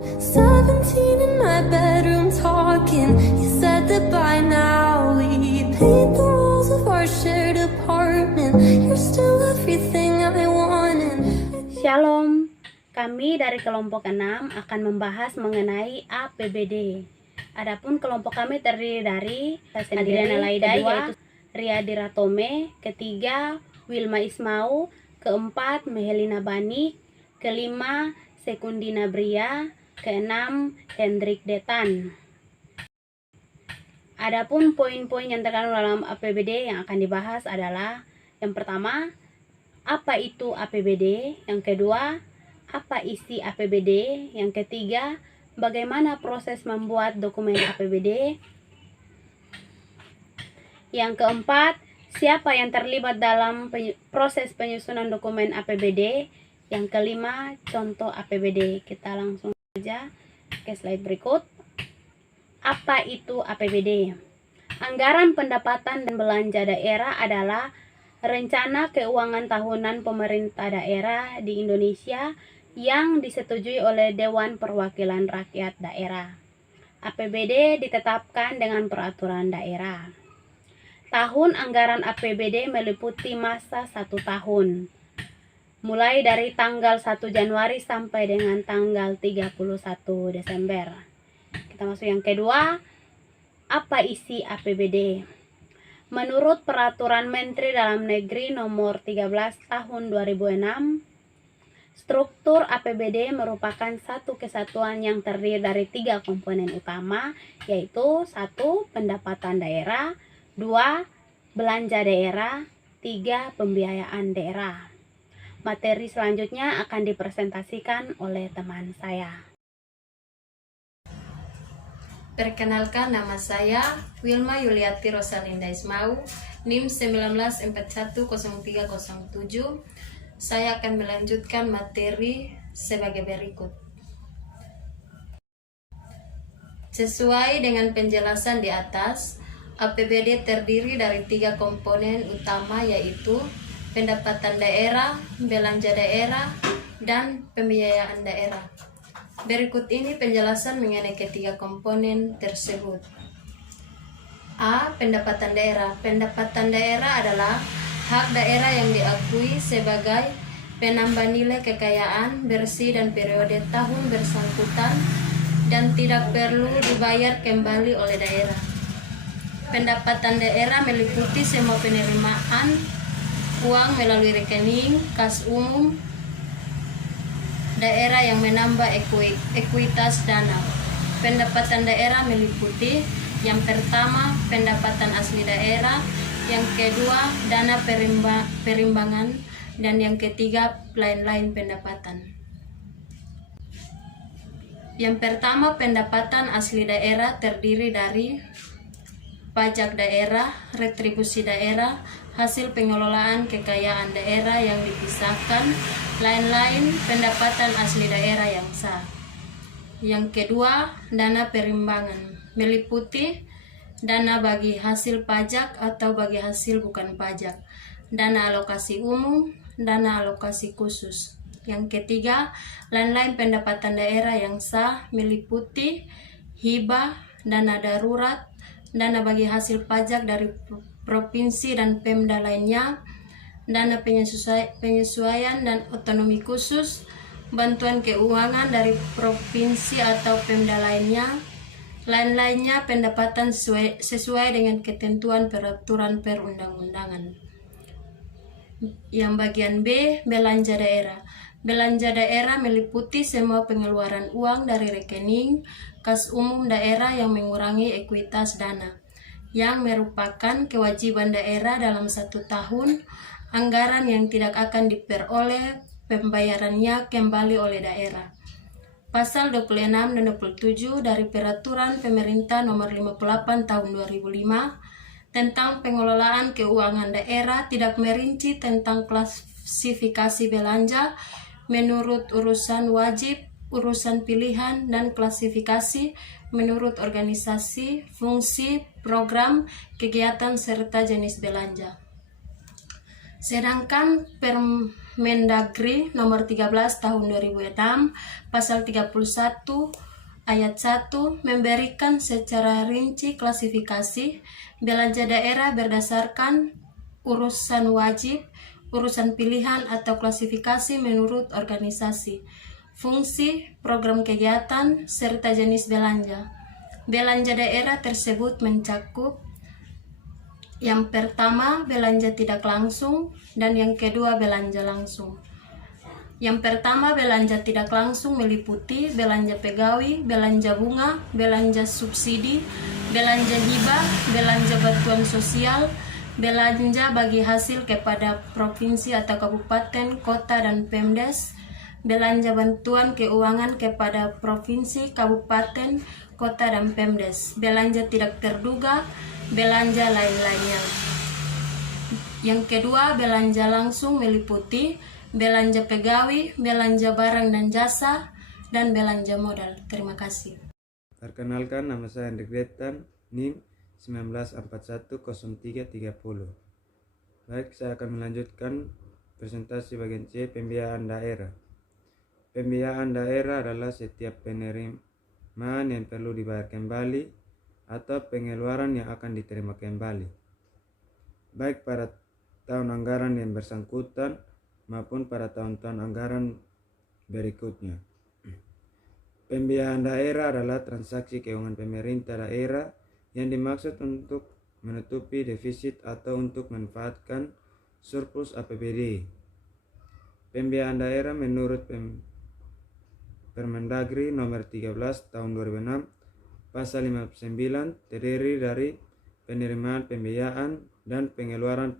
17 in my bedroom talking. You said that by now we paid the rules of our shared apartment. You're still everything I wanted. Shalom, kami dari kelompok 6 akan membahas mengenai APBD. Adapun kelompok kami terdiri dari Adriana Laida, yaitu Ria Diratome, ketiga Wilma Ismau, keempat Mehelina Bani, kelima Sekundina Bria, keenam Hendrik Detan. Adapun poin-poin yang terkandung dalam APBD yang akan dibahas adalah yang pertama, apa itu APBD? Yang kedua, apa isi APBD? Yang ketiga, bagaimana proses membuat dokumen APBD? Yang keempat, siapa yang terlibat dalam proses penyusunan dokumen APBD? Yang kelima, contoh APBD. Kita langsung saja ke slide berikut. Apa itu APBD? Anggaran pendapatan dan belanja daerah adalah rencana keuangan tahunan pemerintah daerah di Indonesia yang disetujui oleh Dewan Perwakilan Rakyat Daerah. APBD ditetapkan dengan peraturan daerah. Tahun anggaran APBD meliputi masa 1 tahun, mulai dari tanggal 1 Januari sampai dengan tanggal 31 Desember. Kita masuk yang kedua, apa isi APBD? Menurut Peraturan Menteri Dalam Negeri Nomor 13 Tahun 2006, struktur APBD merupakan satu kesatuan yang terdiri dari 3 komponen utama, yaitu 1. Pendapatan daerah, 2. Belanja daerah, 3. Pembiayaan daerah. Materi selanjutnya akan dipresentasikan oleh teman saya. Perkenalkan, nama saya Wilma Yuliati Rosalinda Ismau, NIM 19410307. Saya akan melanjutkan materi sebagai berikut. Sesuai dengan penjelasan di atas, APBD terdiri dari 3 komponen utama, yaitu pendapatan daerah, belanja daerah, dan pembiayaan daerah. Berikut ini penjelasan mengenai ketiga komponen tersebut. A. Pendapatan daerah. Pendapatan daerah adalah hak daerah yang diakui sebagai penambah nilai kekayaan bersih dan periode tahun bersangkutan dan tidak perlu dibayar kembali oleh daerah. Pendapatan daerah meliputi semua penerimaan uang melalui rekening kas umum daerah yang menambah ekuitas dana. Pendapatan daerah meliputi yang pertama pendapatan asli daerah, yang kedua dana perimbangan, dan yang ketiga lain-lain pendapatan. Yang pertama, pendapatan asli daerah terdiri dari pajak daerah, retribusi daerah, hasil pengelolaan kekayaan daerah yang dipisahkan, lain-lain pendapatan asli daerah yang sah. Yang kedua, dana perimbangan meliputi dana bagi hasil pajak atau bagi hasil bukan pajak, dana alokasi umum, dana alokasi khusus. Yang ketiga, lain-lain pendapatan daerah yang sah meliputi hibah, dana darurat, dana bagi hasil pajak dari provinsi dan Pemda lainnya, dana penyesuaian dan otonomi khusus, bantuan keuangan dari provinsi atau Pemda lainnya, lain-lainnya pendapatan sesuai dengan ketentuan peraturan perundang-undangan. Yang bagian B, belanja daerah. Belanja daerah meliputi semua pengeluaran uang dari rekening kas umum daerah yang mengurangi ekuitas dana, yang merupakan kewajiban daerah dalam 1 tahun anggaran yang tidak akan diperoleh pembayarannya kembali oleh daerah. Pasal 26 dan 27 dari Peraturan Pemerintah Nomor 58 Tahun 2005 tentang pengelolaan keuangan daerah tidak merinci tentang klasifikasi belanja menurut urusan wajib, urusan pilihan, dan klasifikasi menurut organisasi, fungsi, program, kegiatan, serta jenis belanja. Sedangkan Mendagri nomor 13 tahun 2006 pasal 31 ayat 1 memberikan secara rinci klasifikasi belanja daerah berdasarkan urusan wajib, urusan pilihan atau klasifikasi menurut organisasi, fungsi, program kegiatan, serta jenis belanja. Belanja daerah tersebut mencakup yang pertama, belanja tidak langsung, dan yang kedua, belanja langsung. Yang pertama, belanja tidak langsung meliputi belanja pegawai, belanja bunga, belanja subsidi, belanja hibah, belanja bantuan sosial, belanja bagi hasil kepada provinsi atau kabupaten, kota, dan Pemdes, belanja bantuan keuangan kepada provinsi, kabupaten, kota, dan Pemdes, belanja tidak terduga, belanja lain-lainnya. Yang kedua, belanja langsung meliputi belanja pegawai, belanja barang dan jasa, dan belanja modal. Terima kasih. Perkenalkan, nama saya Hendrik Detan, NIM 19410330. Baik, saya akan melanjutkan presentasi bagian C, pembiayaan daerah. Pembiayaan daerah adalah setiap penerimaan yang perlu dibayar kembali atau pengeluaran yang akan diterima kembali, baik pada tahun anggaran yang bersangkutan maupun pada tahun-tahun anggaran berikutnya. Pembiayaan daerah adalah transaksi keuangan pemerintah daerah yang dimaksud untuk menutupi defisit atau untuk memanfaatkan surplus APBD. Pembiayaan daerah menurut Permendagri nomor 13 tahun 2006 Pasal 59 terdiri dari penerimaan pembiayaan dan pengeluaran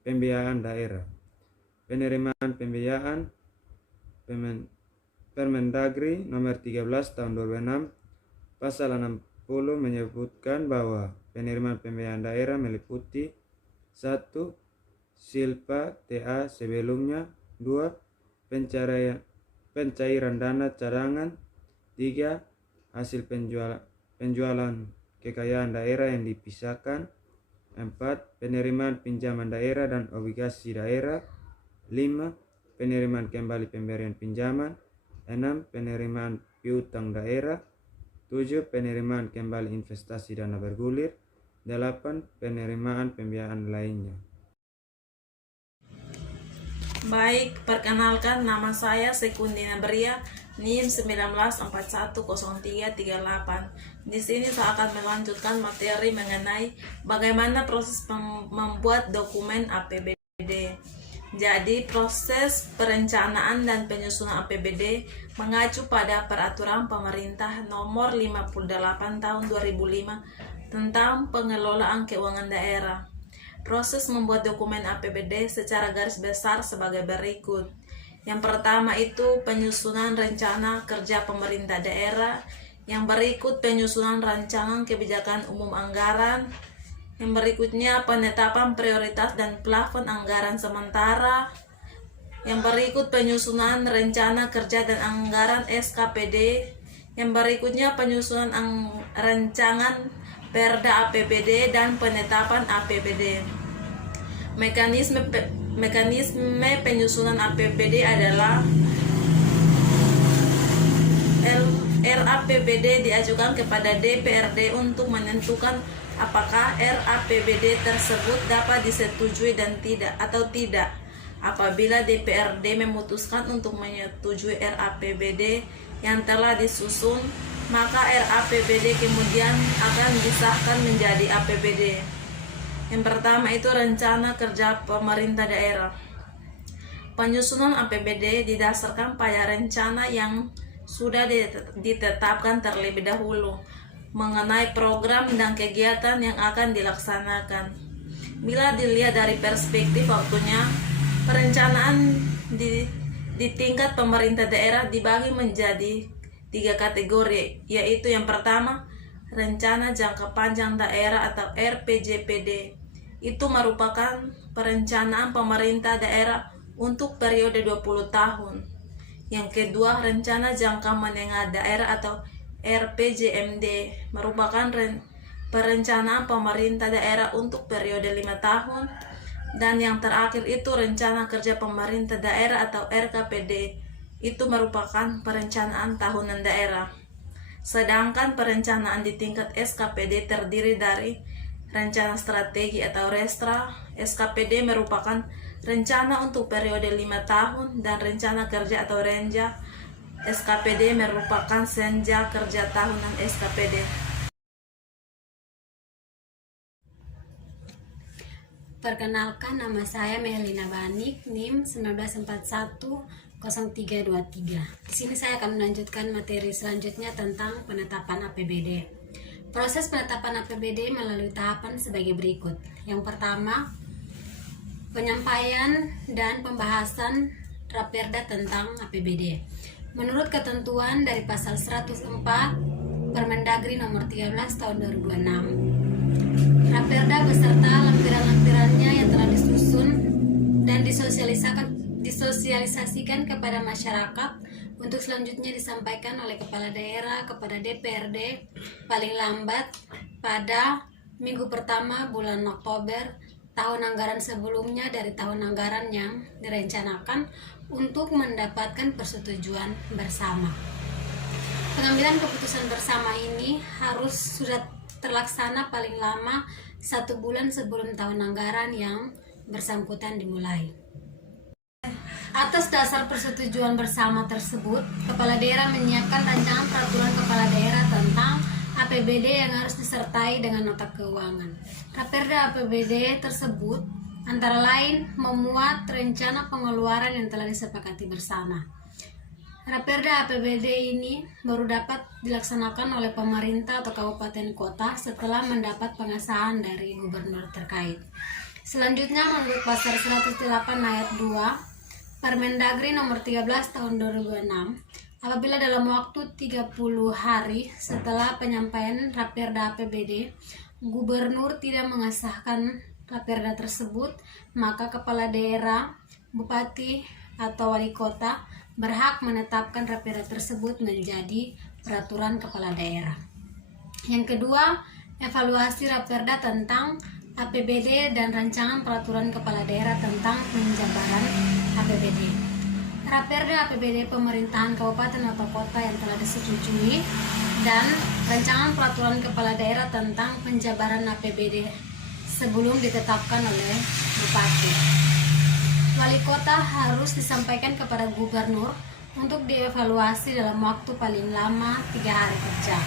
pembiayaan daerah. Penerimaan pembiayaan Permendagri nomor 13 tahun 2006 Pasal 60 menyebutkan bahwa penerimaan pembiayaan daerah meliputi 1. Silpa TA sebelumnya, 2. Pencairan dana cadangan, 3. Hasil penjualan kekayaan daerah yang dipisahkan, 4. Penerimaan pinjaman daerah dan obligasi daerah, 5. Penerimaan kembali pemberian pinjaman, 6. Penerimaan piutang daerah, 7. Penerimaan kembali investasi dana bergulir, 8. Penerimaan pembiayaan lainnya. Baik, perkenalkan, nama saya Sekundina Bria, NIM 19410338. Di sini saya akan melanjutkan materi mengenai bagaimana proses membuat dokumen APBD. Jadi, proses perencanaan dan penyusunan APBD mengacu pada Peraturan Pemerintah Nomor 58 Tahun 2005 tentang pengelolaan keuangan daerah. Proses membuat dokumen APBD secara garis besar sebagai berikut. Yang pertama itu penyusunan rencana kerja pemerintah daerah. Yang berikut penyusunan rancangan kebijakan umum anggaran. Yang berikutnya penetapan prioritas dan plafon anggaran sementara. Yang berikut penyusunan rencana kerja dan anggaran SKPD. Yang berikutnya penyusunan rancangan Perda APBD dan penetapan APBD. Mekanisme penyusunan APBD adalah RAPBD diajukan kepada DPRD untuk menentukan apakah RAPBD tersebut dapat disetujui dan tidak atau tidak. Apabila DPRD memutuskan untuk menyetujui RAPBD yang telah disusun, maka RAPBD kemudian akan disahkan menjadi APBD. Yang pertama itu rencana kerja pemerintah daerah. Penyusunan APBD didasarkan pada rencana yang sudah ditetapkan terlebih dahulu mengenai program dan kegiatan yang akan dilaksanakan. Bila dilihat dari perspektif waktunya, perencanaan di tingkat pemerintah daerah dibagi menjadi 3 kategori, yaitu yang pertama, rencana jangka panjang daerah atau RPJPD. Itu merupakan perencanaan pemerintah daerah untuk periode 20 tahun. Yang kedua, rencana jangka menengah daerah atau RPJMD merupakan perencanaan pemerintah daerah untuk periode 5 tahun. Dan yang terakhir itu rencana kerja pemerintah daerah atau RKPD. Itu merupakan perencanaan tahunan daerah. Sedangkan perencanaan di tingkat SKPD terdiri dari rencana strategi atau restra. SKPD merupakan rencana untuk periode 5 tahun dan rencana kerja atau renja. SKPD merupakan senja kerja tahunan SKPD. Perkenalkan, nama saya Melina Banik, NIM 19410323. Di sini saya akan melanjutkan materi selanjutnya tentang penetapan APBD. Proses penetapan APBD melalui tahapan sebagai berikut. Yang pertama, penyampaian dan pembahasan Raperda tentang APBD. Menurut ketentuan dari pasal 104 Permendagri nomor 13 tahun 2006, Raperda beserta lampiran-lampirannya yang telah disusun dan disosialisasikan kepada masyarakat untuk selanjutnya disampaikan oleh kepala daerah kepada DPRD paling lambat pada minggu pertama bulan Oktober tahun anggaran sebelumnya dari tahun anggaran yang direncanakan untuk mendapatkan persetujuan bersama. Pengambilan keputusan bersama ini harus sudah terlaksana paling lama 1 bulan sebelum tahun anggaran yang bersangkutan dimulai. Atas dasar persetujuan bersama tersebut, Kepala Daerah menyiapkan rancangan peraturan Kepala Daerah tentang APBD yang harus disertai dengan nota keuangan. Raperda APBD tersebut antara lain memuat rencana pengeluaran yang telah disepakati bersama. Raperda APBD ini baru dapat dilaksanakan oleh pemerintah atau kabupaten kota setelah mendapat pengesahan dari gubernur terkait. Selanjutnya, menurut pasal 108 ayat 2 Permendagri nomor 13 tahun 2006, apabila dalam waktu 30 hari setelah penyampaian Raperda APBD, gubernur tidak mengesahkan Raperda tersebut, maka kepala daerah, bupati, atau wali kota berhak menetapkan Raperda tersebut menjadi peraturan kepala daerah. Yang kedua, evaluasi Raperda tentang APBD dan rancangan peraturan kepala daerah tentang penjabaran APBD. Raperda APBD pemerintahan kabupaten atau kota yang telah disetujui dan rancangan peraturan kepala daerah tentang penjabaran APBD sebelum ditetapkan oleh bupati. Wali kota harus disampaikan kepada gubernur untuk dievaluasi dalam waktu paling lama 3 hari kerja.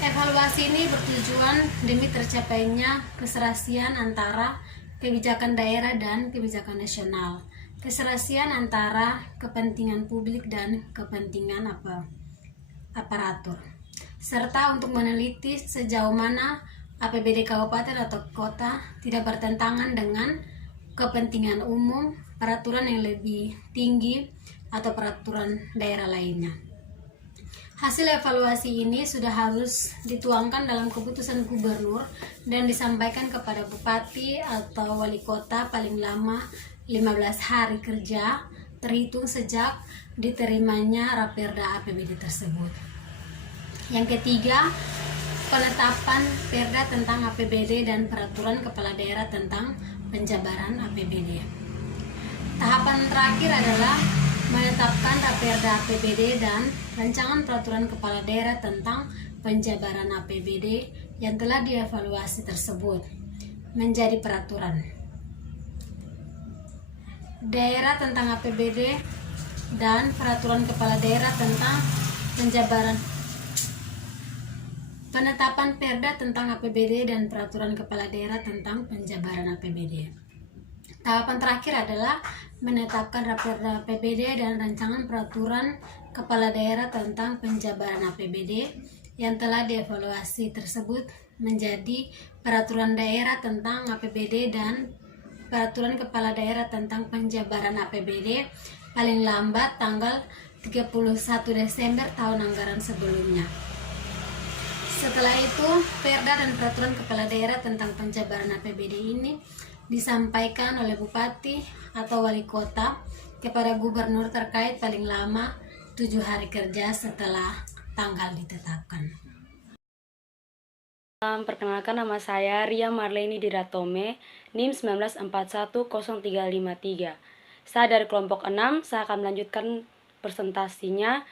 Evaluasi ini bertujuan demi tercapainya keserasian antara kebijakan daerah dan kebijakan nasional, keserasian antara kepentingan publik dan kepentingan aparatur, serta untuk meneliti sejauh mana APBD kabupaten atau kota tidak bertentangan dengan kepentingan umum, peraturan yang lebih tinggi, atau peraturan daerah lainnya. Hasil evaluasi ini sudah harus dituangkan dalam keputusan gubernur dan disampaikan kepada bupati atau wali kota paling lama 15 hari kerja terhitung sejak diterimanya Raperda APBD tersebut. Yang ketiga, penetapan Perda tentang APBD dan peraturan kepala daerah tentang penjabaran APBD. Tahapan terakhir adalah menetapkan Raperda APBD dan rancangan peraturan kepala daerah tentang penjabaran APBD yang telah dievaluasi tersebut menjadi peraturan daerah tentang APBD dan peraturan kepala daerah tentang penjabaran. Penetapan Perda tentang APBD dan peraturan kepala daerah tentang penjabaran APBD. Tahapan terakhir adalah menetapkan Raperda APBD dan rancangan peraturan kepala daerah tentang penjabaran APBD yang telah dievaluasi tersebut menjadi peraturan daerah tentang APBD dan peraturan kepala daerah tentang penjabaran APBD paling lambat tanggal 31 Desember tahun anggaran sebelumnya. Setelah itu, Perda dan peraturan kepala daerah tentang penjabaran APBD ini disampaikan oleh bupati atau wali kota kepada gubernur terkait paling lama 7 hari kerja setelah tanggal ditetapkan. Perkenalkan, nama saya Ria Marleni Diratome, NIM 1941033. Saya dari kelompok 6, saya akan melanjutkan presentasinya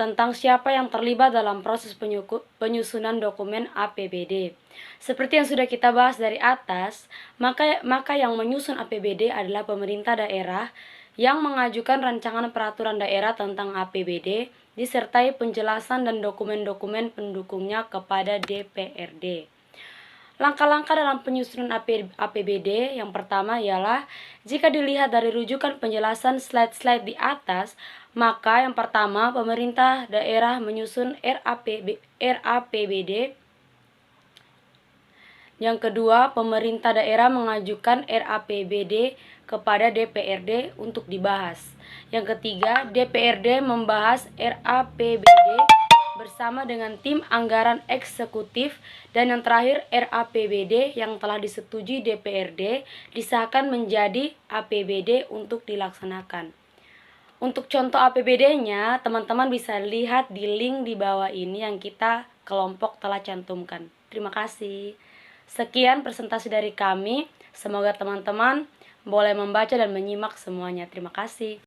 tentang siapa yang terlibat dalam proses penyusunan dokumen APBD. Seperti yang sudah kita bahas dari atas, maka yang menyusun APBD adalah pemerintah daerah yang mengajukan rancangan peraturan daerah tentang APBD disertai penjelasan dan dokumen-dokumen pendukungnya kepada DPRD. Langkah-langkah dalam penyusunan APBD yang pertama ialah jika dilihat dari rujukan penjelasan slide-slide di atas, maka yang pertama pemerintah daerah menyusun RAPBD. Yang kedua, pemerintah daerah mengajukan RAPBD kepada DPRD untuk dibahas. Yang ketiga, DPRD membahas RAPBD bersama dengan tim anggaran eksekutif, dan yang terakhir RAPBD yang telah disetujui DPRD disahkan menjadi APBD untuk dilaksanakan. Untuk contoh APBD-nya, teman-teman bisa lihat di link di bawah ini yang kita kelompok telah cantumkan. Terima kasih. Sekian presentasi dari kami. Semoga teman-teman boleh membaca dan menyimak semuanya. Terima kasih.